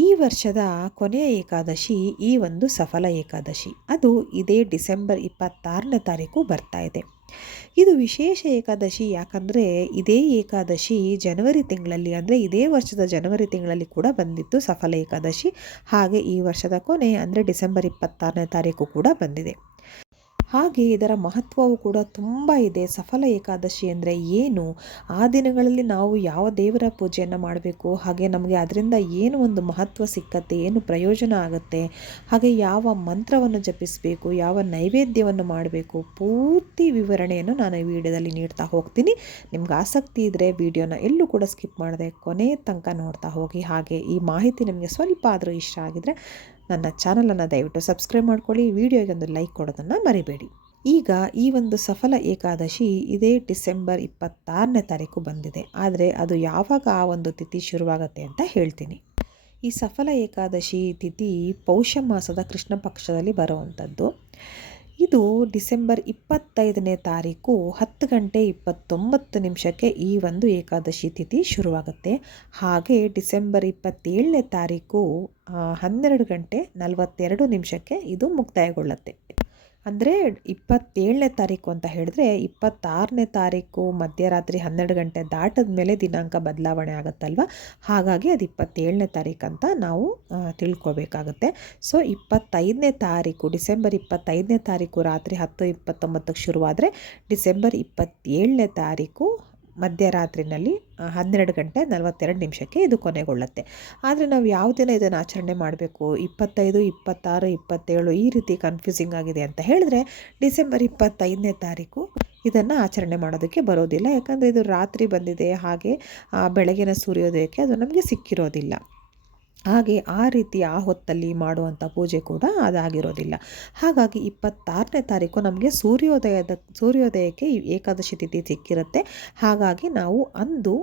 ಈ ವರ್ಷದ ಕೊನೆಯ ಏಕಾದಶಿ ಈ ಒಂದು ಸಫಲ ಏಕಾದಶಿ. ಅದು ಇದೇ ಡಿಸೆಂಬರ್ ಇಪ್ಪತ್ತಾರನೇ ತಾರೀಕು ಬರ್ತಾ ಇದೆ. ಇದು ವಿಶೇಷ ಏಕಾದಶಿ ಯಾಕಂದರೆ ಇದೇ ಏಕಾದಶಿ ಜನವರಿ ತಿಂಗಳಲ್ಲಿ ಅಂದರೆ ಇದೇ ವರ್ಷದ ಜನವರಿ ತಿಂಗಳಲ್ಲಿ ಕೂಡ ಬಂದಿತ್ತು ಸಫಲ ಏಕಾದಶಿ. ಹಾಗೆ ಈ ವರ್ಷದ ಕೊನೆ ಅಂದರೆ ಡಿಸೆಂಬರ್ ಇಪ್ಪತ್ತಾರನೇ ತಾರೀಕು ಕೂಡ ಬಂದಿದೆ. ಹಾಗೆ ಇದರ ಮಹತ್ವವು ಕೂಡ ತುಂಬ ಇದೆ. ಸಫಲ ಏಕಾದಶಿ ಅಂದರೆ ಏನು? ಆ ದಿನಗಳಲ್ಲಿ ನಾವು ಯಾವ ದೇವರ ಪೂಜೆಯನ್ನು ಮಾಡಬೇಕು? ಹಾಗೆ ನಮಗೆ ಅದರಿಂದ ಏನು ಒಂದು ಮಹತ್ವ ಸಿಕ್ಕತ್ತೆ? ಏನು ಪ್ರಯೋಜನ ಆಗುತ್ತೆ? ಹಾಗೆ ಯಾವ ಮಂತ್ರವನ್ನು ಜಪಿಸಬೇಕು? ಯಾವ ನೈವೇದ್ಯವನ್ನು ಮಾಡಬೇಕು? ಪೂರ್ತಿ ವಿವರಣೆಯನ್ನು ನಾನು ಈ ವಿಡಿಯೋದಲ್ಲಿ ನೀಡ್ತಾ ಹೋಗ್ತೀನಿ. ನಿಮ್ಗೆ ಆಸಕ್ತಿ ಇದ್ದರೆ ವಿಡಿಯೋನ ಎಲ್ಲೂ ಕೂಡ ಸ್ಕಿಪ್ ಮಾಡದೆ ಕೊನೆ ತನಕ ನೋಡ್ತಾ ಹೋಗಿ. ಹಾಗೆ ಈ ಮಾಹಿತಿ ನಿಮಗೆ ಸ್ವಲ್ಪ ಆದರೂ ಇಷ್ಟ ಆಗಿದರೆ ನನ್ನ ಚಾನಲನ್ನು ದಯವಿಟ್ಟು ಸಬ್ಸ್ಕ್ರೈಬ್ ಮಾಡ್ಕೊಳ್ಳಿ, ವಿಡಿಯೋಗೆ ಒಂದು ಲೈಕ್ ಕೊಡೋದನ್ನು ಮರಿಬೇಡಿ. ಈಗ ಈ ಒಂದು ಸಫಲ ಏಕಾದಶಿ ಇದೇ ಡಿಸೆಂಬರ್ ಇಪ್ಪತ್ತಾರನೇ ತಾರೀಕು ಬಂದಿದೆ. ಆದರೆ ಅದು ಯಾವಾಗ ಆ ಒಂದು ತಿಥಿ ಶುರುವಾಗುತ್ತೆ ಅಂತ ಹೇಳ್ತೀನಿ. ಈ ಸಫಲ ಏಕಾದಶಿ ತಿಥಿ ಪೌಷ ಮಾಸದ ಕೃಷ್ಣ ಪಕ್ಷದಲ್ಲಿ ಬರುವಂಥದ್ದು. ಇದು ಡಿಸೆಂಬರ್ ಇಪ್ಪತ್ತೈದನೇ ತಾರೀಕು ಹತ್ತು ಗಂಟೆ ಇಪ್ಪತ್ತೊಂಬತ್ತು ನಿಮಿಷಕ್ಕೆ ಈ ಒಂದು ಏಕಾದಶಿ ತಿಥಿ ಶುರುವಾಗುತ್ತೆ. ಹಾಗೆ ಡಿಸೆಂಬರ್ ಇಪ್ಪತ್ತೇಳನೇ ತಾರೀಕು ಹನ್ನೆರಡು ಗಂಟೆ ನಲವತ್ತೆರಡು ನಿಮಿಷಕ್ಕೆ ಇದು ಮುಕ್ತಾಯಗೊಳ್ಳುತ್ತೆ. ಅಂದರೆ ಇಪ್ಪತ್ತೇಳನೇ ತಾರೀಕು ಅಂತ ಹೇಳಿದ್ರೆ ಇಪ್ಪತ್ತಾರನೇ ತಾರೀಕು ಮಧ್ಯರಾತ್ರಿ ಹನ್ನೆರಡು ಗಂಟೆ ದಾಟದ ಮೇಲೆ ದಿನಾಂಕ ಬದಲಾವಣೆ ಆಗುತ್ತಲ್ವ? ಹಾಗಾಗಿ ಅದು ಇಪ್ಪತ್ತೇಳನೇ ತಾರೀಕು ಅಂತ ನಾವು ತಿಳ್ಕೊಬೇಕಾಗುತ್ತೆ. ಸೊ ಇಪ್ಪತ್ತೈದನೇ ತಾರೀಕು, ಡಿಸೆಂಬರ್ ಇಪ್ಪತ್ತೈದನೇ ತಾರೀಕು ರಾತ್ರಿ ಹತ್ತು ಇಪ್ಪತ್ತೊಂಬತ್ತಕ್ಕೆ ಶುರುವಾದರೆ ಡಿಸೆಂಬರ್ ಇಪ್ಪತ್ತೇಳನೇ ತಾರೀಕು ಮಧ್ಯರಾತ್ರಿನಲ್ಲಿ ಹನ್ನೆರಡು ಗಂಟೆ ನಲವತ್ತೆರಡು ನಿಮಿಷಕ್ಕೆ ಇದು ಕೊನೆಗೊಳ್ಳುತ್ತೆ. ಆದರೆ ನಾವು ಯಾವ ದಿನ ಇದನ್ನು ಆಚರಣೆ ಮಾಡಬೇಕು? ಇಪ್ಪತ್ತೈದು, ಇಪ್ಪತ್ತಾರು, ಇಪ್ಪತ್ತೇಳು ಈ ರೀತಿ ಕನ್ಫ್ಯೂಸಿಂಗ್ ಆಗಿದೆ ಅಂತ ಹೇಳಿದ್ರೆ, ಡಿಸೆಂಬರ್ ಇಪ್ಪತ್ತೈದನೇ ತಾರೀಕು ಇದನ್ನು ಆಚರಣೆ ಮಾಡೋದಕ್ಕೆ ಬರೋದಿಲ್ಲ. ಯಾಕಂದರೆ ಇದು ರಾತ್ರಿ ಬಂದಿದೆ, ಹಾಗೆ ಬೆಳಗಿನ ಸೂರ್ಯೋದಯಕ್ಕೆ ಅದು ನಮಗೆ ಸಿಕ್ಕಿರೋದಿಲ್ಲ. ಹಾಗೆ ಆ ರೀತಿ ಆ ಹೊತ್ತಲ್ಲಿ ಮಾಡುವಂಥ ಪೂಜೆ ಕೂಡ ಅದಾಗಿರೋದಿಲ್ಲ. ಹಾಗಾಗಿ ಇಪ್ಪತ್ತಾರನೇ ತಾರೀಕು ನಮಗೆ ಸೂರ್ಯೋದಯದ, ಸೂರ್ಯೋದಯಕ್ಕೆ ಏಕಾದಶಿ ತಿಥಿ ಸಿಕ್ಕಿರುತ್ತೆ. ಹಾಗಾಗಿ ನಾವು ಅಂದು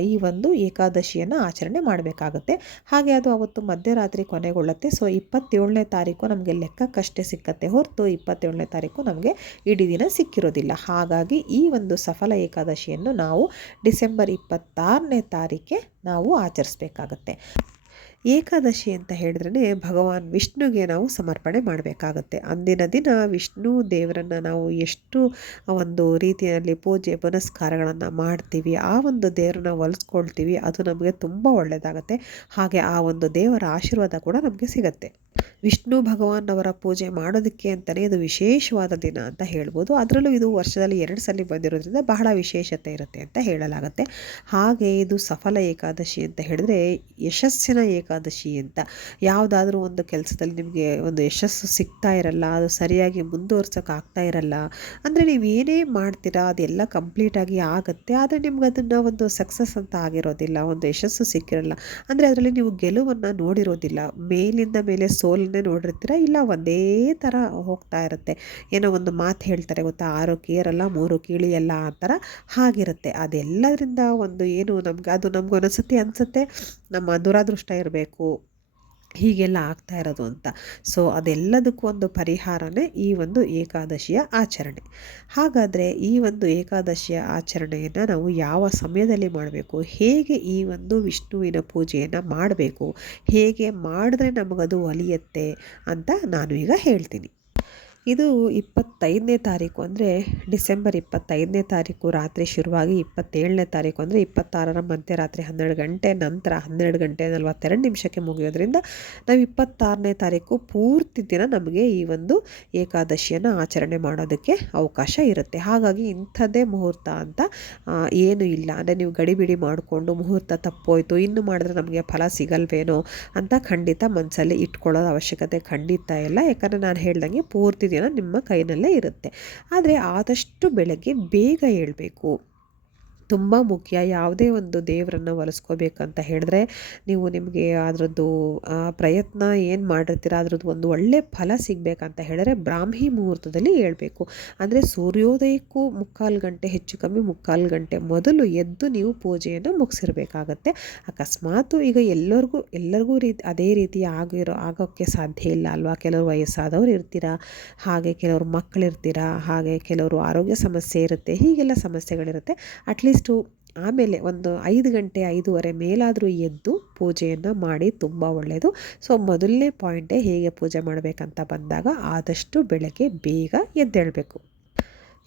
ಈ ಒಂದು ಏಕಾದಶಿಯನ್ನು ಆಚರಣೆ ಮಾಡಬೇಕಾಗುತ್ತೆ. ಹಾಗೆ ಅದು ಅವತ್ತು ಮಧ್ಯರಾತ್ರಿ ಕೊನೆಗೊಳ್ಳುತ್ತೆ. ಸೊ, ಇಪ್ಪತ್ತೇಳನೇ ತಾರೀಕು ನಮಗೆ ಲೆಕ್ಕಕ್ಕಷ್ಟೇ ಸಿಕ್ಕತ್ತೆ ಹೊರತು ಇಪ್ಪತ್ತೇಳನೇ ತಾರೀಕು ನಮಗೆ ಇಡೀ ದಿನ ಸಿಕ್ಕಿರೋದಿಲ್ಲ. ಹಾಗಾಗಿ ಈ ಒಂದು ಸಫಲ ಏಕಾದಶಿಯನ್ನು ನಾವು ಡಿಸೆಂಬರ್ ಇಪ್ಪತ್ತಾರನೇ ತಾರೀಕೆ ನಾವು ಆಚರಿಸ್ಬೇಕಾಗತ್ತೆ. ಏಕಾದಶಿ ಅಂತ ಹೇಳಿದ್ರೆ ಭಗವಾನ್ ವಿಷ್ಣುಗೆ ನಾವು ಸಮರ್ಪಣೆ ಮಾಡಬೇಕಾಗತ್ತೆ. ಅಂದಿನ ದಿನ ವಿಷ್ಣು ದೇವರನ್ನು ನಾವು ಎಷ್ಟು ಒಂದು ರೀತಿಯಲ್ಲಿ ಪೂಜೆ, ಪುನಸ್ಕಾರಗಳನ್ನು ಮಾಡ್ತೀವಿ, ಆ ಒಂದು ದೇವರನ್ನ ಒಲಿಸ್ಕೊಳ್ತೀವಿ ಅದು ನಮಗೆ ತುಂಬ ಒಳ್ಳೆಯದಾಗತ್ತೆ ಹಾಗೆ ಆ ಒಂದು ದೇವರ ಆಶೀರ್ವಾದ ಕೂಡ ನಮಗೆ ಸಿಗತ್ತೆ. ವಿಷ್ಣು ಭಗವಾನ್ ಅವರ ಪೂಜೆ ಮಾಡೋದಕ್ಕೆ ಅಂತಲೇ ಇದು ವಿಶೇಷವಾದ ದಿನ ಅಂತ ಹೇಳ್ಬೋದು. ಅದರಲ್ಲೂ ಇದು ವರ್ಷದಲ್ಲಿ ಎರಡು ಸಲ ಬಂದಿರೋದ್ರಿಂದ ಬಹಳ ವಿಶೇಷತೆ ಇರುತ್ತೆ ಅಂತ ಹೇಳಲಾಗುತ್ತೆ. ಹಾಗೆ ಇದು ಸಫಲ ಏಕಾದಶಿ ಅಂತ ಹೇಳಿದ್ರೆ ಯಶಸ್ಸಿನ ಏಕಾದಶಿ ಅಂತ. ಯಾವುದಾದ್ರೂ ಒಂದು ಕೆಲಸದಲ್ಲಿ ನಿಮಗೆ ಒಂದು ಯಶಸ್ಸು ಸಿಗ್ತಾ ಇರಲ್ಲ, ಅದು ಸರಿಯಾಗಿ ಮುಂದುವರ್ಸೋಕೆ ಆಗ್ತಾ ಇರಲ್ಲ, ಅಂದರೆ ನೀವು ಏನೇ ಮಾಡ್ತೀರಾ, ಅದೆಲ್ಲ ಕಂಪ್ಲೀಟಾಗಿ ಆಗುತ್ತೆ, ಆದರೆ ನಿಮ್ಗೆ ಅದನ್ನು ಒಂದು ಸಕ್ಸಸ್ ಅಂತ ಆಗಿರೋದಿಲ್ಲ, ಒಂದು ಯಶಸ್ಸು ಸಿಕ್ಕಿರಲ್ಲ. ಅಂದರೆ ಅದರಲ್ಲಿ ನೀವು ಗೆಲುವನ್ನು ನೋಡಿರೋದಿಲ್ಲ. ಮೇಲಿಂದ ಮೇಲೆ ಸೋಲನ್ನೇ ನೋಡಿರ್ತೀರಾ, ಇಲ್ಲ ಒಂದೇ ಥರ ಹೋಗ್ತಾ ಇರುತ್ತೆ? ಏನೋ ಒಂದು ಮಾತು ಹೇಳ್ತಾರೆ ಗೊತ್ತಾ, ಆರು ಕೇರಲ್ಲ, ಮೂರು ಕೀಳಿಯಲ್ಲ ಆ ಥರ ಹಾಗಿರುತ್ತೆ. ಅದೆಲ್ಲದರಿಂದ ಒಂದು ಏನು ನಮ್ಗೆ, ಅದು ನಮ್ಗೆ ಅನಿಸುತ್ತೆ ಅನಿಸುತ್ತೆ. ನಮ್ಮ ದುರಾದೃಷ್ಟ ಇರಬೇಕು. ಹೀಗೆಲ್ಲ ಆಗ್ತಾ ಇರೋದು ಅಂತ. ಸೊ, ಅದೆಲ್ಲದಕ್ಕೂ ಒಂದು ಪರಿಹಾರನೇ ಈ ಒಂದು ಏಕಾದಶಿಯ ಆಚರಣೆ. ಹಾಗಾದರೆ ಈ ಒಂದು ಏಕಾದಶಿಯ ಆಚರಣೆಯನ್ನು ನಾವು ಯಾವ ಸಮಯದಲ್ಲಿ ಮಾಡಬೇಕು? ಹೇಗೆ ಈ ಒಂದು ವಿಷ್ಣುವಿನ ಪೂಜೆಯನ್ನು ಮಾಡಬೇಕು? ಹೇಗೆ ಮಾಡಿದ್ರೆ ನಮಗದು ಒಲಿಯತ್ತೆ ಅಂತ ನಾನು ಈಗ ಹೇಳ್ತೀನಿ. ಇದು ಇಪ್ಪತ್ತೈದನೇ ತಾರೀಕು ಅಂದರೆ ಡಿಸೆಂಬರ್ ಇಪ್ಪತ್ತೈದನೇ ತಾರೀಕು ರಾತ್ರಿ ಶುರುವಾಗಿ ಇಪ್ಪತ್ತೇಳನೇ ತಾರೀಕು ಅಂದರೆ ಇಪ್ಪತ್ತಾರರ ಮಧ್ಯರಾತ್ರಿ ಹನ್ನೆರಡು ಗಂಟೆ ನಂತರ ಹನ್ನೆರಡು ಗಂಟೆ ನಲ್ವತ್ತೆರಡು ನಿಮಿಷಕ್ಕೆ ಮುಗಿಯೋದ್ರಿಂದ ನಾವು ಇಪ್ಪತ್ತಾರನೇ ತಾರೀಕು ಪೂರ್ತಿ ದಿನ ನಮಗೆ ಈ ಒಂದು ಏಕಾದಶಿಯನ್ನು ಆಚರಣೆ ಮಾಡೋದಕ್ಕೆ ಅವಕಾಶ ಇರುತ್ತೆ. ಹಾಗಾಗಿ ಇಂಥದ್ದೇ ಮುಹೂರ್ತ ಅಂತ ಏನು ಇಲ್ಲ. ಅಂದರೆ ನೀವು ಗಡಿಬಿಡಿ ಮಾಡಿಕೊಂಡು ಮುಹೂರ್ತ ತಪ್ಪೋಯ್ತು, ಇನ್ನು ಮಾಡಿದ್ರೆ ನಮಗೆ ಫಲ ಸಿಗಲ್ವೇನೋ ಅಂತ ಖಂಡಿತ ಮನಸ್ಸಲ್ಲಿ ಇಟ್ಕೊಳ್ಳೋದು ಅವಶ್ಯಕತೆ ಖಂಡಿತ ಇಲ್ಲ. ಯಾಕಂದರೆ ನಾನು ಹೇಳ್ದಂಗೆ ಪೂರ್ತಿ ದಿನ ನಿಮ್ಮ ಕೈನಲ್ಲೇ ಇರುತ್ತೆ. ಆದರೆ ಆದಷ್ಟು ಬೆಳಗ್ಗೆ ಬೇಗ ಏಳಬೇಕು. ತುಂಬ ಮುಖ್ಯ ಯಾವುದೇ ಒಂದು ದೇವರನ್ನು ಒಲಿಸ್ಕೋಬೇಕಂತ ಹೇಳಿದ್ರೆ ನೀವು ನಿಮಗೆ ಅದರದ್ದು ಪ್ರಯತ್ನ ಏನು ಮಾಡಿರ್ತೀರ, ಅದ್ರದ್ದು ಒಂದು ಒಳ್ಳೆ ಫಲ ಸಿಗಬೇಕಂತ ಹೇಳಿದ್ರೆ ಬ್ರಾಹ್ಮಿ ಮುಹೂರ್ತದಲ್ಲಿ ಹೇಳ್ಬೇಕು. ಅಂದರೆ ಸೂರ್ಯೋದಯಕ್ಕೂ ಮುಕ್ಕಾಲು ಗಂಟೆ, ಹೆಚ್ಚು ಕಮ್ಮಿ ಮುಕ್ಕಾಲು ಗಂಟೆ ಮೊದಲು ಎದ್ದು ನೀವು ಪೂಜೆಯನ್ನು ಮುಗಿಸಿರ್ಬೇಕಾಗತ್ತೆ. ಅಕಸ್ಮಾತ್ ಈಗ ಎಲ್ಲರಿಗೂ ಎಲ್ಲರಿಗೂ ರೀತಿ ಅದೇ ರೀತಿ ಆಗಿರೋ, ಆಗೋಕ್ಕೆ ಸಾಧ್ಯ ಇಲ್ಲ ಅಲ್ವಾ? ಕೆಲವರು ವಯಸ್ಸಾದವ್ರು ಇರ್ತೀರ, ಹಾಗೆ ಕೆಲವರು ಮಕ್ಕಳಿರ್ತೀರಾ ಹಾಗೆ ಕೆಲವರು ಆರೋಗ್ಯ ಸಮಸ್ಯೆ ಇರುತ್ತೆ, ಹೀಗೆಲ್ಲ ಸಮಸ್ಯೆಗಳಿರುತ್ತೆ. ಅಟ್ಲೀಸ್ಟ್ ಆಮೇಲೆ ಒಂದು ಐದು ಗಂಟೆ ಐದೂವರೆ ಮೇಲಾದರೂ ಎದ್ದು ಪೂಜೆಯನ್ನು ಮಾಡಿ ತುಂಬ ಒಳ್ಳೆಯದು ಸೊ ಮೊದಲನೇ ಪಾಯಿಂಟೇ ಹೇಗೆ ಪೂಜೆ ಮಾಡಬೇಕಂತ ಬಂದಾಗ ಆದಷ್ಟು ಬೆಳಗ್ಗೆ ಬೇಗ ಎದ್ದೇಳಬೇಕು.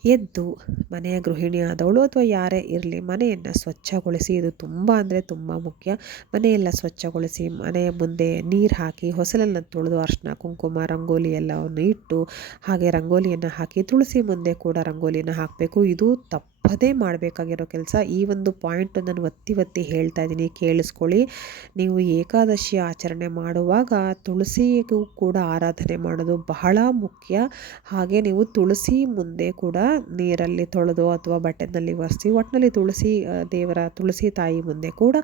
ಎದ್ದು ಮನೆಯ ಗೃಹಿಣಿ ಆದವಳು ಅಥವಾ ಯಾರೇ ಇರಲಿ, ಮನೆಯನ್ನು ಸ್ವಚ್ಛಗೊಳಿಸಿ, ಇದು ತುಂಬ ಅಂದರೆ ತುಂಬ ಮುಖ್ಯ. ಮನೆಯೆಲ್ಲ ಸ್ವಚ್ಛಗೊಳಿಸಿ, ಮನೆಯ ಮುಂದೆ ನೀರು ಹಾಕಿ, ಹೊಸಲನ್ನು ತೊಳೆದು ಅರ್ಶಿನ, ಕುಂಕುಮ, ರಂಗೋಲಿ ಎಲ್ಲವನ್ನು ಇಟ್ಟು, ಹಾಗೆ ರಂಗೋಲಿಯನ್ನು ಹಾಕಿ, ತುಳಸಿ ಮುಂದೆ ಕೂಡ ರಂಗೋಲಿಯನ್ನು ಹಾಕಬೇಕು. ಇದು ತಪ್ಪು. ತಪ್ಪದೇ ಮಾಡಬೇಕಾಗಿರೋ ಕೆಲಸ, ಈ ಒಂದು ಪಾಯಿಂಟ್ ನಾನು ಒತ್ತಿ ಒತ್ತಿ ಹೇಳ್ತಾ ಇದ್ದೀನಿ. ಕೇಳಿಸ್ಕೊಳ್ಳಿ. ನೀವು ಏಕಾದಶಿ ಆಚರಣೆ ಮಾಡುವಾಗ ತುಳಸಿಗೂ ಕೂಡ ಆರಾಧನೆ ಮಾಡೋದು ಬಹಳ ಮುಖ್ಯ. ಹಾಗೆ ನೀವು ತುಳಸಿ ಮುಂದೆ ಕೂಡ ನೀರಲ್ಲಿ ತೊಳೆದು ಅಥವಾ ಬಟ್ಟೆನಲ್ಲಿ ಒರೆಸಿ ಒಟ್ಟಿನಲ್ಲಿ ತುಳಸಿ ದೇವರ ತುಳಸಿ ತಾಯಿ ಮುಂದೆ ಕೂಡ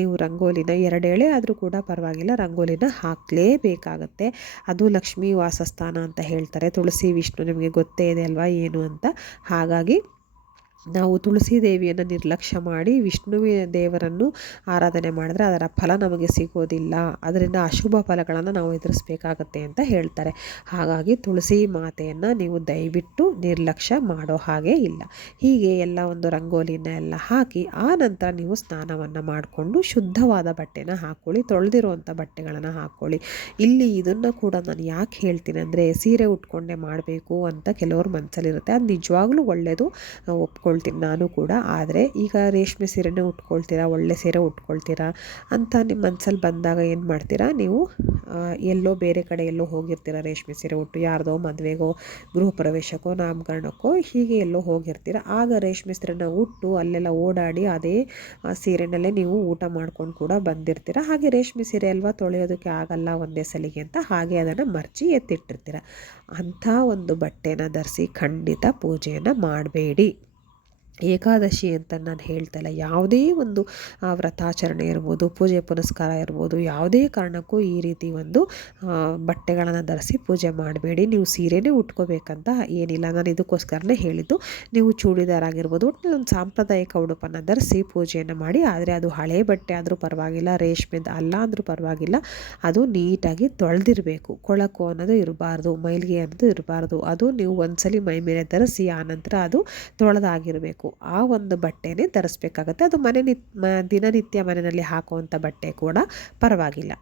ನೀವು ರಂಗೋಲಿನ ಎರಡೇಳೆ ಆದರೂ ಕೂಡ ಪರವಾಗಿಲ್ಲ, ರಂಗೋಲಿನ ಹಾಕಲೇಬೇಕಾಗತ್ತೆ. ಅದು ಲಕ್ಷ್ಮೀ ವಾಸಸ್ಥಾನ ಅಂತ ಹೇಳ್ತಾರೆ. ತುಳಸಿ ವಿಷ್ಣು ನಿಮಗೆ ಗೊತ್ತೇ ಇದೆ ಅಲ್ವಾ ಏನು ಅಂತ? ಹಾಗಾಗಿ ನಾವು ತುಳಸಿ ದೇವಿಯನ್ನು ನಿರ್ಲಕ್ಷ್ಯ ಮಾಡಿ ವಿಷ್ಣುವಿನ ದೇವರನ್ನು ಆರಾಧನೆ ಮಾಡಿದ್ರೆ ಅದರ ಫಲ ನಮಗೆ ಸಿಗೋದಿಲ್ಲ. ಅದರಿಂದ ಅಶುಭ ಫಲಗಳನ್ನು ನಾವು ಎದುರಿಸಬೇಕಾಗತ್ತೆ ಅಂತ ಹೇಳ್ತಾರೆ. ಹಾಗಾಗಿ ತುಳಸಿ ಮಾತೆಯನ್ನು ನೀವು ದಯವಿಟ್ಟು ನಿರ್ಲಕ್ಷ್ಯ ಮಾಡೋ ಹಾಗೆ ಇಲ್ಲ. ಹೀಗೆ ಎಲ್ಲ ಒಂದು ರಂಗೋಲಿನ ಎಲ್ಲ ಹಾಕಿ ಆ ನಂತರ ನೀವು ಸ್ನಾನವನ್ನು ಮಾಡಿಕೊಂಡು ಶುದ್ಧವಾದ ಬಟ್ಟೆನ ಹಾಕ್ಕೊಳ್ಳಿ ತೊಳೆದಿರುವಂಥ ಬಟ್ಟೆಗಳನ್ನು ಹಾಕ್ಕೊಳ್ಳಿ ಇಲ್ಲಿ ಇದನ್ನು ಕೂಡ ನಾನು ಯಾಕೆ ಹೇಳ್ತೀನಿ ಅಂದರೆ ಸೀರೆ ಉಟ್ಕೊಂಡೇ ಮಾಡಬೇಕು ಅಂತ ಕೆಲವ್ರ ಮನಸ್ಸಲ್ಲಿರುತ್ತೆ ಅದು ನಿಜವಾಗ್ಲೂ ಒಳ್ಳೆಯದು ಒಪ್ಕೊಳ್ಳಿ ಉಟ್ಕೊಳ್ತೀನಿ ನಾನು ಕೂಡ. ಆದರೆ ಈಗ ರೇಷ್ಮೆ ಸೀರೆನೇ ಉಟ್ಕೊಳ್ತೀರಾ, ಒಳ್ಳೆ ಸೀರೆ ಉಟ್ಕೊಳ್ತೀರಾ ಅಂತ ನಿಮ್ಮ ಮನಸ್ಸಲ್ಲಿ ಬಂದಾಗ ಏನು ಮಾಡ್ತೀರಾ? ನೀವು ಎಲ್ಲೋ ಬೇರೆ ಕಡೆ ಎಲ್ಲೋ ಹೋಗಿರ್ತೀರ ರೇಷ್ಮೆ ಸೀರೆ ಉಟ್ಟು, ಯಾರ್ದೋ ಮದುವೆಗೋ ಗೃಹ ಪ್ರವೇಶಕ್ಕೋ ನಾಮಕರಣಕ್ಕೋ, ಹೀಗೆ ಎಲ್ಲೋ ಹೋಗಿರ್ತೀರ? ಆಗ ರೇಷ್ಮೆ ಸೀರೆನ ಉಟ್ಟು ಅಲ್ಲೆಲ್ಲ ಓಡಾಡಿ ಅದೇ ಸೀರೆನಲ್ಲೇ ನೀವು ಊಟ ಮಾಡ್ಕೊಂಡು ಕೂಡ ಬಂದಿರ್ತೀರ? ಹಾಗೆ ರೇಷ್ಮೆ ಸೀರೆ ಅಲ್ವಾ ತೊಳೆಯೋದಕ್ಕೆ ಆಗಲ್ಲ ಒಂದೇ ಸಲಿಗೆ ಅಂತ ಹಾಗೆ ಅದನ್ನು ಮರ್ಚಿ ಎತ್ತಿಟ್ಟಿರ್ತೀರ? ಅಂಥ ಒಂದು ಬಟ್ಟೆನ ಧರಿಸಿ ಖಂಡಿತ ಪೂಜೆಯನ್ನು ಮಾಡಬೇಡಿ. ಏಕಾದಶಿ ಅಂತ ನಾನು ಹೇಳ್ತಾ ಇಲ್ಲ ಯಾವುದೇ ಒಂದು ವ್ರತಾಚರಣೆ ಇರ್ಬೋದು, ಪೂಜೆ ಪುನಸ್ಕಾರ ಇರ್ಬೋದು, ಯಾವುದೇ ಕಾರಣಕ್ಕೂ ಈ ರೀತಿ ಒಂದು ಬಟ್ಟೆಗಳನ್ನು ಧರಿಸಿ ಪೂಜೆ ಮಾಡಬೇಡಿ. ನೀವು ಸೀರೆನೇ ಉಟ್ಕೋಬೇಕಂತ ಏನಿಲ್ಲ. ನಾನು ಇದಕ್ಕೋಸ್ಕರನೇ ಹೇಳಿದ್ದು, ನೀವು ಚೂಡಿದಾರ್ ಆಗಿರ್ಬೋದು ಒಂದು ಸಾಂಪ್ರದಾಯಿಕ ಉಡುಪನ್ನು ಧರಿಸಿ ಪೂಜೆಯನ್ನು ಮಾಡಿ, ಆದರೆ ಅದು ಹಳೆ ಬಟ್ಟೆ ಆದರೂ ಪರವಾಗಿಲ್ಲ, ರೇಷ್ಮೆದು ಅಲ್ಲ ಅಂದರೂ ಪರವಾಗಿಲ್ಲ, ಅದು ನೀಟಾಗಿ ತೊಳೆದಿರಬೇಕು. ಕೊಳಕು ಅನ್ನೋದು ಇರಬಾರ್ದು, ಮೈಲಿಗೆ ಅನ್ನೋದು ಇರಬಾರ್ದು, ಅದು ನೀವು ಒಂದ್ಸಲಿ ಮೈ ಮೇಲೆ ಧರಿಸಿ, ಆನಂತರ ಅದು ತೊಳೆದಾಗಿರಬೇಕು. ಆ ಒಂದು ಬಟ್ಟೆನೇ ಧರಿಸ್ಬೇಕಾಗತ್ತೆ. ಅದು ಮನೆ ನಿತ್ ದಿನನಿತ್ಯ ಮನೆಯಲ್ಲಿ ಹಾಕುವಂಥ ಬಟ್ಟೆ ಕೂಡ ಪರವಾಗಿಲ್ಲ.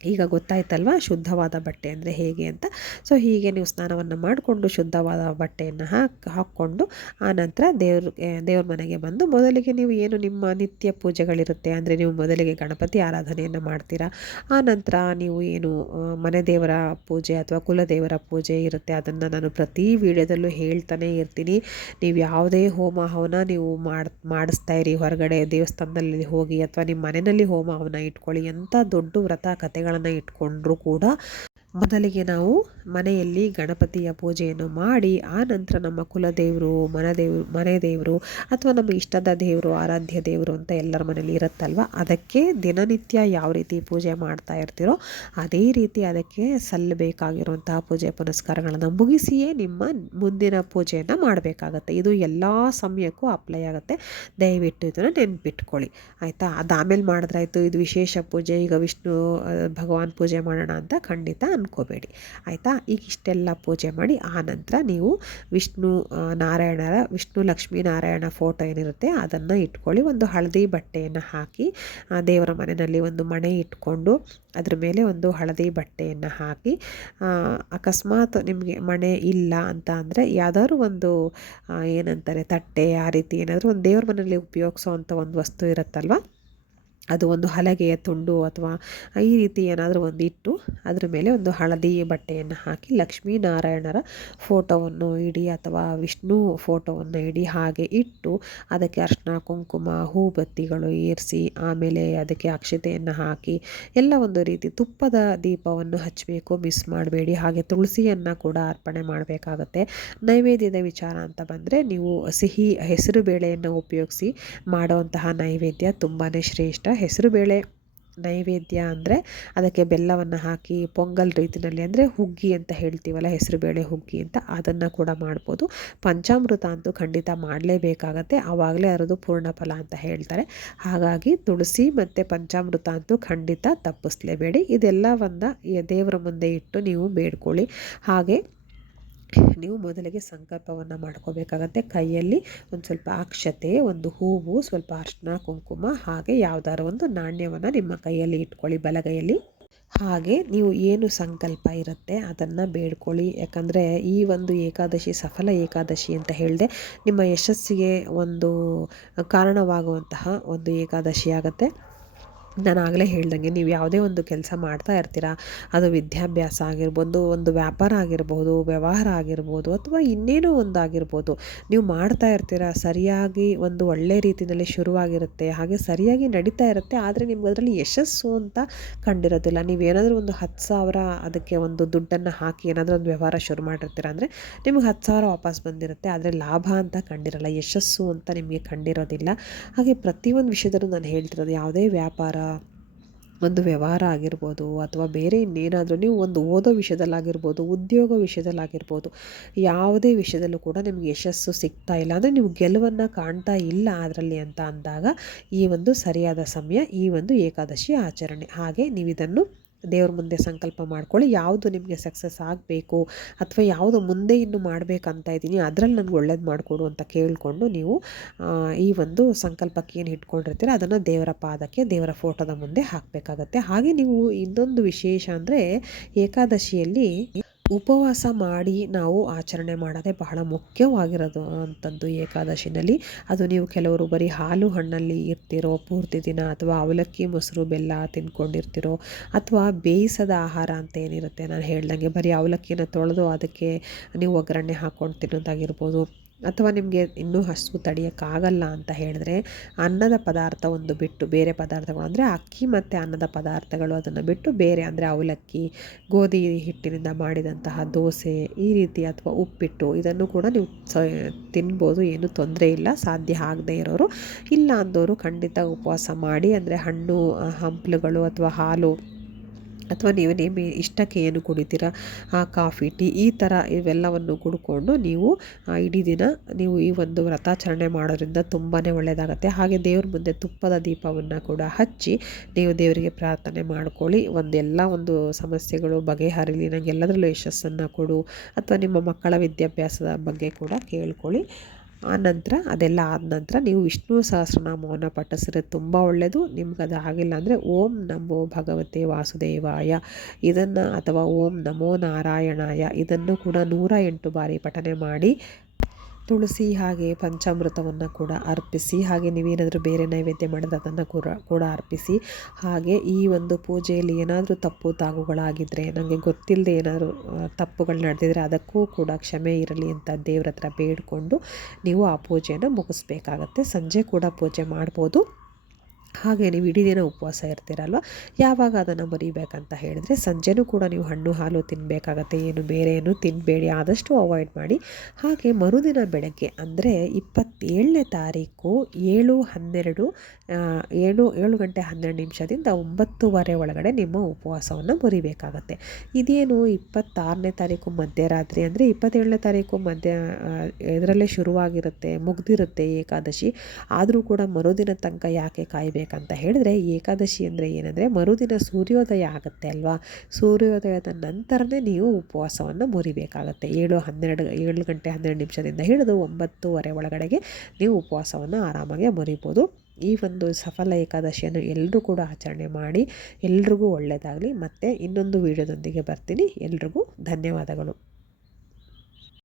ಈಗ ಗೊತ್ತಾಯ್ತಲ್ವ ಶುದ್ಧವಾದ ಬಟ್ಟೆ ಅಂದರೆ ಹೇಗೆ ಅಂತ. ಸೊ ಹೀಗೆ ನೀವು ಸ್ನಾನವನ್ನು ಮಾಡಿಕೊಂಡು ಶುದ್ಧವಾದ ಬಟ್ಟೆಯನ್ನು ಹಾಕಿ, ಹಾಕ್ಕೊಂಡು ಆನಂತರ ದೇವ್ರ ದೇವ್ರ ಮನೆಗೆ ಬಂದು ಮೊದಲಿಗೆ ನೀವು ಏನು ನಿಮ್ಮ ನಿತ್ಯ ಪೂಜೆಗಳಿರುತ್ತೆ ಅಂದರೆ ನೀವು ಮೊದಲಿಗೆ ಗಣಪತಿ ಆರಾಧನೆಯನ್ನು ಮಾಡ್ತೀರಾ? ಆನಂತರ ನೀವು ಏನು ಮನೆ ದೇವರ ಪೂಜೆ ಅಥವಾ ಕುಲದೇವರ ಪೂಜೆ ಇರುತ್ತೆ, ಅದನ್ನು ನಾನು ಪ್ರತಿ ವಿಡಿಯೋದಲ್ಲೂ ಹೇಳ್ತಾನೆ ಇರ್ತೀನಿ. ನೀವು ಯಾವುದೇ ಹೋಮ ಹವನ ನೀವು ಮಾಡಿ, ಮಾಡಿಸ್ತಾ ಇರಿ. ಹೊರಗಡೆ ದೇವಸ್ಥಾನದಲ್ಲಿ ಹೋಗಿ ಅಥವಾ ನಿಮ್ಮ ಮನೆಯಲ್ಲಿ ಹೋಮ ಹವನ ಇಟ್ಕೊಳ್ಳಿ. ಎಂಥ ದೊಡ್ಡ ವ್ರತ ಕಥೆಗಳು ಇಟ್ಕೊಂಡ್ರು ಕೂಡ ಮೊದಲಿಗೆ ನಾವು ಮನೆಯಲ್ಲಿ ಗಣಪತಿಯ ಪೂಜೆಯನ್ನು ಮಾಡಿ, ಆ ನಂತರ ನಮ್ಮ ಕುಲದೇವರು, ಮನದೇವರು ಮನೆ ದೇವರು ಅಥವಾ ನಮ್ಮ ಇಷ್ಟದ ದೇವರು, ಆರಾಧ್ಯ ದೇವರು ಅಂತ ಎಲ್ಲರ ಮನೇಲಿ ಇರುತ್ತಲ್ವ? ಅದಕ್ಕೆ ದಿನನಿತ್ಯ ಯಾವ ರೀತಿ ಪೂಜೆ ಮಾಡ್ತಾ ಇರ್ತೀರೋ, ಅದೇ ರೀತಿ ಅದಕ್ಕೆ ಸಲ್ಲಬೇಕಾಗಿರುವಂತಹ ಪೂಜೆ ಪುನಸ್ಕಾರಗಳನ್ನು ಮುಗಿಸಿಯೇ ನಿಮ್ಮ ಮುಂದಿನ ಪೂಜೆಯನ್ನು ಮಾಡಬೇಕಾಗತ್ತೆ. ಇದು ಎಲ್ಲ ಸಮಯಕ್ಕೂ ಅಪ್ಲೈ ಆಗುತ್ತೆ. ದಯವಿಟ್ಟು ಇದನ್ನು ನೆನ್ಪಿಟ್ಕೊಳ್ಳಿ. ಆಯಿತಾ? ಅದು ಆಮೇಲೆ ಮಾಡಿದ್ರಾಯ್ತು ಇದು ವಿಶೇಷ ಪೂಜೆ, ಈಗ ವಿಷ್ಣು ಭಗವಾನ್ ಪೂಜೆ ಮಾಡೋಣ ಅಂತ ಖಂಡಿತ ಅನ್ಕೋಬೇಡಿ. ಆಯಿತಾ? ಈಗ ಇಷ್ಟೆಲ್ಲ ಪೂಜೆ ಮಾಡಿ ಆ ನಂತರ ನೀವು ವಿಷ್ಣು ನಾರಾಯಣರ, ವಿಷ್ಣು ಲಕ್ಷ್ಮೀ ನಾರಾಯಣ ಫೋಟೋ ಏನಿರುತ್ತೆ ಅದನ್ನು ಇಟ್ಕೊಳ್ಳಿ. ಒಂದು ಹಳದಿ ಬಟ್ಟೆಯನ್ನು ಹಾಕಿ ದೇವರ ಮನೆಯಲ್ಲಿ ಒಂದು ಮಣೆ ಇಟ್ಕೊಂಡು ಅದ್ರ ಮೇಲೆ ಒಂದು ಹಳದಿ ಬಟ್ಟೆಯನ್ನು ಹಾಕಿ ಅಕಸ್ಮಾತ್ ನಿಮಗೆ ಮಣೆ ಇಲ್ಲ ಅಂತ ಅಂದರೆ ಯಾವ್ದಾದ್ರು ಒಂದು ಏನಂತಾರೆ, ತಟ್ಟೆ ಆ ರೀತಿ ಏನಾದರೂ ಒಂದು ದೇವ್ರ ಮನೆಯಲ್ಲಿ ಉಪಯೋಗಿಸೋ ಅಂಥ ಒಂದು ವಸ್ತು ಇರುತ್ತಲ್ವ? ಅದು ಒಂದು ಹಲಗೆಯ ತುಂಡು ಅಥವಾ ಈ ರೀತಿ ಏನಾದರೂ ಒಂದು ಇಟ್ಟು ಅದರ ಮೇಲೆ ಒಂದು ಹಳದಿ ಬಟ್ಟೆಯನ್ನು ಹಾಕಿ ಲಕ್ಷ್ಮೀನಾರಾಯಣರ ಫೋಟೋವನ್ನು ಇಡಿ ಅಥವಾ ವಿಷ್ಣು ಫೋಟೋವನ್ನು ಇಡಿ ಹಾಗೆ ಇಟ್ಟು ಅದಕ್ಕೆ ಅರ್ಶಿನ ಕುಂಕುಮ, ಹೂಬತ್ತಿಗಳು ಏರಿಸಿ ಆಮೇಲೆ ಅದಕ್ಕೆ ಅಕ್ಷತೆಯನ್ನು ಹಾಕಿ ಎಲ್ಲ ಒಂದು ರೀತಿ ತುಪ್ಪದ ದೀಪವನ್ನು ಹಚ್ಚಬೇಕು, ಮಿಸ್ ಮಾಡಬೇಡಿ. ಹಾಗೆ ತುಳಸಿಯನ್ನು ಕೂಡ ಅರ್ಪಣೆ ಮಾಡಬೇಕಾಗತ್ತೆ. ನೈವೇದ್ಯದ ವಿಚಾರ ಅಂತ ಬಂದರೆ ನೀವು ಸಿಹಿ ಹೆಸರು ಬೇಳೆಯನ್ನು ಉಪಯೋಗಿಸಿ ಮಾಡುವಂತಹ ನೈವೇದ್ಯ ತುಂಬಾ ಶ್ರೇಷ್ಠ. ಹೆಸರುಬೇಳೆ ನೈವೇದ್ಯ ಅಂದರೆ ಅದಕ್ಕೆ ಬೆಲ್ಲವನ್ನು ಹಾಕಿ ಪೊಂಗಲ್ ರೀತಿಯಲ್ಲಿ ಅಂದರೆ ಹುಗ್ಗಿ ಅಂತ ಹೇಳ್ತೀವಲ್ಲ ಹೆಸರುಬೇಳೆ ಹುಗ್ಗಿ ಅಂತ ಅದನ್ನು ಕೂಡ ಮಾಡ್ಬೋದು. ಪಂಚಾಮೃತ ಅಂತೂ ಖಂಡಿತ ಮಾಡಲೇಬೇಕಾಗತ್ತೆ ಆವಾಗಲೇ ಅರದು ಪೂರ್ಣ ಫಲ ಅಂತ ಹೇಳ್ತಾರೆ. ಹಾಗಾಗಿ ತುಳಸಿ ಮತ್ತು ಪಂಚಾಮೃತ ಅಂತೂ ಖಂಡಿತ ತಪ್ಪಿಸ್ಲೇಬೇಡಿ. ಇದೆಲ್ಲವನ್ನು ದೇವರ ಮುಂದೆ ಇಟ್ಟು ನೀವು ಬೇಡ್ಕೊಳ್ಳಿ. ಹಾಗೆ ನೀವು ಮೊದಲಿಗೆ ಸಂಕಲ್ಪವನ್ನು ಮಾಡ್ಕೋಬೇಕಾಗತ್ತೆ. ಕೈಯಲ್ಲಿ ಒಂದು ಸ್ವಲ್ಪ ಅಕ್ಷತೆ, ಒಂದು ಹೂವು, ಸ್ವಲ್ಪ ಅರ್ಶಿನ ಕುಂಕುಮ, ಹಾಗೆ ಯಾವುದಾದ್ರು ಒಂದು ನಾಣ್ಯವನ್ನು ನಿಮ್ಮ ಕೈಯಲ್ಲಿ ಇಟ್ಕೊಳ್ಳಿ, ಬಲಗೈಯಲ್ಲಿ. ಹಾಗೆ ನೀವು ಏನು ಸಂಕಲ್ಪ ಇರುತ್ತೆ ಅದನ್ನು ಬೇಡ್ಕೊಳ್ಳಿ. ಯಾಕಂದರೆ ಈ ಒಂದು ಏಕಾದಶಿ ಸಫಲ ಏಕಾದಶಿ ಅಂತ ಹೇಳಿದೆ, ನಿಮ್ಮ ಯಶಸ್ಸಿಗೆ ಒಂದು ಕಾರಣವಾಗುವಂತಹ ಒಂದು ಏಕಾದಶಿ ಆಗುತ್ತೆ. ನಾನು ಆಗಲೇ ಹೇಳ್ದಂಗೆ ನೀವು ಯಾವುದೇ ಒಂದು ಕೆಲಸ ಮಾಡ್ತಾ ಇರ್ತೀರ, ಅದು ವಿದ್ಯಾಭ್ಯಾಸ ಆಗಿರ್ಬೋದು, ಒಂದು ವ್ಯಾಪಾರ ಆಗಿರ್ಬೋದು, ವ್ಯವಹಾರ ಆಗಿರ್ಬೋದು ಅಥವಾ ಇನ್ನೇನೋ ಒಂದು ಆಗಿರ್ಬೋದು, ನೀವು ಮಾಡ್ತಾ ಇರ್ತೀರ, ಸರಿಯಾಗಿ ಒಂದು ಒಳ್ಳೆ ರೀತಿಯಲ್ಲಿ ಶುರುವಾಗಿರುತ್ತೆ, ಹಾಗೆ ಸರಿಯಾಗಿ ನಡೀತಾ ಇರುತ್ತೆ, ಆದರೆ ನಿಮ್ಗೆ ಅದರಲ್ಲಿ ಯಶಸ್ಸು ಅಂತ ಕಂಡಿರೋದಿಲ್ಲ. ನೀವೇನಾದರೂ ಒಂದು ಹತ್ತು ಸಾವಿರ ಅದಕ್ಕೆ ಒಂದು ದುಡ್ಡನ್ನು ಹಾಕಿ ಏನಾದರೂ ಒಂದು ವ್ಯವಹಾರ ಶುರು ಮಾಡಿರ್ತೀರ ಅಂದರೆ ನಿಮ್ಗೆ ಹತ್ತು ಸಾವಿರ ವಾಪಸ್ ಬಂದಿರುತ್ತೆ, ಆದರೆ ಲಾಭ ಅಂತ ಕಂಡಿರಲ್ಲ, ಯಶಸ್ಸು ಅಂತ ನಿಮಗೆ ಕಂಡಿರೋದಿಲ್ಲ. ಹಾಗೆ ಪ್ರತಿಯೊಂದು ವಿಷಯದಲ್ಲೂ ನಾನು ಹೇಳ್ತಿರೋದು ಯಾವುದೇ ವ್ಯಾಪಾರ ಒಂದು ವ್ಯವಹಾರ ಆಗಿರ್ಬೋದು ಅಥವಾ ಬೇರೆ ಇನ್ನೇನಾದರೂ ನೀವು ಒಂದು ಓದೋ ವಿಷಯದಲ್ಲಾಗಿರ್ಬೋದು, ಉದ್ಯೋಗ ವಿಷಯದಲ್ಲಾಗಿರ್ಬೋದು, ಯಾವುದೇ ವಿಷಯದಲ್ಲೂ ಕೂಡ ನಿಮಗೆ ಯಶಸ್ಸು ಸಿಗ್ತಾ ಇಲ್ಲ. ಅಂದರೆ ನೀವು ಗೆಲುವನ್ನು ಕಾಣ್ತಾ ಇಲ್ಲ ಅದರಲ್ಲಿ ಅಂತ ಅಂದಾಗ ಈ ಒಂದು ಸರಿಯಾದ ಸಮಯ, ಈ ಒಂದು ಏಕಾದಶಿ ಆಚರಣೆ. ಹಾಗೆ ನೀವು ಇದನ್ನು ದೇವ್ರ ಮುಂದೆ ಸಂಕಲ್ಪ ಮಾಡ್ಕೊಳ್ಳಿ. ಯಾವುದು ನಿಮಗೆ ಸಕ್ಸಸ್ ಆಗಬೇಕು ಅಥವಾ ಯಾವುದು ಮುಂದೆ ಇನ್ನು ಮಾಡಬೇಕಂತ ಇದ್ದೀನಿ, ಅದರಲ್ಲಿ ನನಗೆ ಒಳ್ಳೇದು ಮಾಡಿಕೊಡು ಅಂತ ಕೇಳಿಕೊಂಡು ನೀವು ಈ ಒಂದು ಸಂಕಲ್ಪಕ್ಕೆ ಏನು ಇಟ್ಕೊಂಡಿರ್ತೀರ, ಅದನ್ನು ದೇವರ ಪಾದಕ್ಕೆ, ದೇವರ ಫೋಟೋದ ಮುಂದೆ ಹಾಕಬೇಕಾಗತ್ತೆ. ಹಾಗೆ ನೀವು ಇನ್ನೊಂದು ವಿಶೇಷ ಅಂದರೆ ಏಕಾದಶಿಯಲ್ಲಿ ಉಪವಾಸ ಮಾಡಿ ನಾವು ಆಚರಣೆ ಮಾಡೋದೇ ಬಹಳ ಮುಖ್ಯವಾಗಿರೋದು ಅಂಥದ್ದು ಏಕಾದಶಿನಲ್ಲಿ. ಅದು ನೀವು ಕೆಲವರು ಬರೀ ಹಾಲು ಹಣ್ಣಲ್ಲಿ ಇರ್ತಿರೋ, ಪೂರ್ತಿ ದಿನ ಅಥವಾ ಅವಲಕ್ಕಿ, ಮೊಸರು, ಬೆಲ್ಲ ತಿನ್ಕೊಂಡಿರ್ತಿರೋ ಅಥವಾ ಬೇಯಿಸದ ಆಹಾರ ಅಂತ ಏನಿರುತ್ತೆ? ನಾನು ಹೇಳ್ದಂಗೆ ಬರೀ ಅವಲಕ್ಕಿನ ತೊಳೆದು ಅದಕ್ಕೆ ನೀವು ಒಗ್ಗರಣೆ ಹಾಕ್ಕೊಂಡು ತಿನ್ನೋದಾಗಿರ್ಬೋದು. ಅಥವಾ ನಿಮಗೆ ಇನ್ನೂ ಹಸು ತಡೆಯೋಕ್ಕಾಗಲ್ಲ ಅಂತ ಹೇಳಿದ್ರೆ ಅನ್ನದ ಪದಾರ್ಥ ಒಂದು ಬಿಟ್ಟು ಬೇರೆ ಪದಾರ್ಥಗಳು ಅಂದರೆ ಅಕ್ಕಿ ಮತ್ತು ಅನ್ನದ ಪದಾರ್ಥಗಳು ಅದನ್ನು ಬಿಟ್ಟು ಬೇರೆ ಅಂದರೆ ಅವಲಕ್ಕಿ, ಗೋಧಿ ಹಿಟ್ಟಿನಿಂದ ಮಾಡಿದಂತಹ ದೋಸೆ ಈ ರೀತಿ ಅಥವಾ ಉಪ್ಪಿಟ್ಟು ಇದನ್ನು ಕೂಡ ನೀವು ಸ ತಿನ್ಬೋದು, ಏನೂ ತೊಂದರೆ ಇಲ್ಲ, ಸಾಧ್ಯ ಆಗದೆ ಇರೋರು. ಇಲ್ಲ ಅಂದವರು ಖಂಡಿತ ಉಪವಾಸ ಮಾಡಿ ಅಂದರೆ ಹಣ್ಣು ಹಂಪಲುಗಳು ಅಥವಾ ಹಾಲು ಅಥವಾ ನೀವು ನಿಮ್ಮ ಇಷ್ಟಕ್ಕೆ ಏನು ಆ ಕಾಫಿ, ಟೀ, ಈ ಥರ ಇವೆಲ್ಲವನ್ನು ಕುಡ್ಕೊಂಡು ನೀವು ಇಡೀ ದಿನ ನೀವು ಈ ಒಂದು ವ್ರತಾಚರಣೆ ಮಾಡೋದ್ರಿಂದ ತುಂಬಾ ಒಳ್ಳೆಯದಾಗುತ್ತೆ ಹಾಗೆ ದೇವ್ರ ಮುಂದೆ ತುಪ್ಪದ ದೀಪವನ್ನು ಕೂಡ ಹಚ್ಚಿ ನೀವು ದೇವರಿಗೆ ಪ್ರಾರ್ಥನೆ ಮಾಡ್ಕೊಳ್ಳಿ. ಒಂದೆಲ್ಲ ಒಂದು ಸಮಸ್ಯೆಗಳು, ಬಗೆಹರಿಲಿ ನನಗೆ ಎಲ್ಲದರಲ್ಲೂ ಯಶಸ್ಸನ್ನು ಕೊಡು, ಅಥವಾ ನಿಮ್ಮ ಮಕ್ಕಳ ವಿದ್ಯಾಭ್ಯಾಸದ ಬಗ್ಗೆ ಕೂಡ ಕೇಳ್ಕೊಳ್ಳಿ. ಆ ನಂತರ, ಅದೆಲ್ಲ ಆದ ನಂತರ ನೀವು ವಿಷ್ಣು ಸಹಸ್ರನಾಮವನ್ನು ಪಠಿಸಿದ್ರೆ ತುಂಬ ಒಳ್ಳೆಯದು ನಿಮ್ಗೆ ಅದು ಆಗಿಲ್ಲ ಅಂದರೆ ಓಂ ನಮೋ ಭಗವತೆ ವಾಸುದೇವಾಯ. ಇದನ್ನು ಅಥವಾ ಓಂ ನಮೋ ನಾರಾಯಣಾಯ ಇದನ್ನು ಕೂಡ ನೂರ ಎಂಟು ಬಾರಿ ಪಠನೆ ಮಾಡಿ ತುಳಸಿ ಹಾಗೆ ಪಂಚಾಮೃತವನ್ನು ಕೂಡ ಅರ್ಪಿಸಿ, ಹಾಗೆ ನೀವೇನಾದರೂ ಬೇರೆ ನೈವೇದ್ಯ ಮಾಡಿದ ಅದನ್ನು ಕೂಡ ಕೂಡ ಅರ್ಪಿಸಿ, ಹಾಗೆ ಈ ಒಂದು ಪೂಜೆಯಲ್ಲಿ ಏನಾದರೂ ತಪ್ಪು ತಾಗುಗಳಾಗಿದ್ದರೆ ನನಗೆ ಗೊತ್ತಿಲ್ಲದೆ ಏನಾದರೂ ತಪ್ಪುಗಳು ನಡೆದಿದ್ರೆ ಅದಕ್ಕೂ ಕೂಡ ಕ್ಷಮೆ ಇರಲಿ ಅಂತ ದೇವ್ರ ಹತ್ರ ಬೇಡಿಕೊಂಡು ನೀವು ಆ ಪೂಜೆಯನ್ನು ಮುಗಿಸ್ಬೇಕಾಗತ್ತೆ. ಸಂಜೆ ಕೂಡ ಪೂಜೆ ಮಾಡ್ಬೋದು. ಹಾಗೆ ನೀವು ಇಡೀ ದಿನ ಉಪವಾಸ ಇರ್ತೀರಲ್ವ? ಯಾವಾಗ ಅದನ್ನು ಮರಿಬೇಕಂತ ಹೇಳಿದ್ರೆ ಸಂಜೆನೂ ಕೂಡ ನೀವು ಹಣ್ಣು, ಹಾಲು ತಿನ್ನಬೇಕಾಗತ್ತೆ ಏನು ಬೇರೆ ಏನು ತಿನ್ನಬೇಡಿ ಆದಷ್ಟು ಅವಾಯ್ಡ್ ಮಾಡಿ. ಹಾಗೆ ಮರುದಿನ ಬೆಳಗ್ಗೆ ಅಂದರೆ ಇಪ್ಪತ್ತೇಳನೇ ತಾರೀಕು ಏಳು ಹನ್ನೆರಡು ಏಳು ಏಳು ಗಂಟೆ ಹನ್ನೆರಡು ನಿಮಿಷದಿಂದ ಒಂಬತ್ತುವರೆ ಒಳಗಡೆ ನಿಮ್ಮ ಉಪವಾಸವನ್ನು ಮುರಿಬೇಕಾಗತ್ತೆ. ಇದೇನು ಇಪ್ಪತ್ತಾರನೇ ತಾರೀಕು ಮಧ್ಯರಾತ್ರಿ ಅಂದರೆ ಇಪ್ಪತ್ತೇಳನೇ ತಾರೀಕು ಮಧ್ಯ ಇದರಲ್ಲೇ ಶುರುವಾಗಿರುತ್ತೆ, ಮುಗ್ದಿರುತ್ತೆ ಏಕಾದಶಿ. ಆದರೂ ಕೂಡ ಮರುದಿನ ತನಕ ಯಾಕೆ ಕಾಯಬೇಕಂತ ಹೇಳಿದ್ರೆ ಏಕಾದಶಿ ಅಂದರೆ ಏನಂದರೆ ಮರುದಿನ ಸೂರ್ಯೋದಯ ಆಗುತ್ತೆ ಅಲ್ವಾ? ಸೂರ್ಯೋದಯದ ನಂತರನೇ ನೀವು ಉಪವಾಸವನ್ನು ಮುರಿಬೇಕಾಗತ್ತೆ. ಏಳು, ಹನ್ನೆರಡು, ಏಳು ಗಂಟೆ ಹನ್ನೆರಡು ನಿಮಿಷದಿಂದ ಹಿಡಿದು ಒಂಬತ್ತೂವರೆ ಒಳಗಡೆಗೆ ನೀವು ಉಪವಾಸವನ್ನು ಆರಾಮಾಗಿ ಮುರಿಬೋದು. ಈ ಒಂದು ಸಫಲ ಏಕಾದಶಿಯನ್ನು ಎಲ್ಲರೂ ಕೂಡ ಆಚರಣೆ ಮಾಡಿ, ಎಲ್ರಿಗೂ ಒಳ್ಳೆಯದಾಗಲಿ ಮತ್ತು ಇನ್ನೊಂದು ವಿಡಿಯೋದೊಂದಿಗೆ ಬರ್ತೀನಿ. ಎಲ್ರಿಗೂ ಧನ್ಯವಾದಗಳು.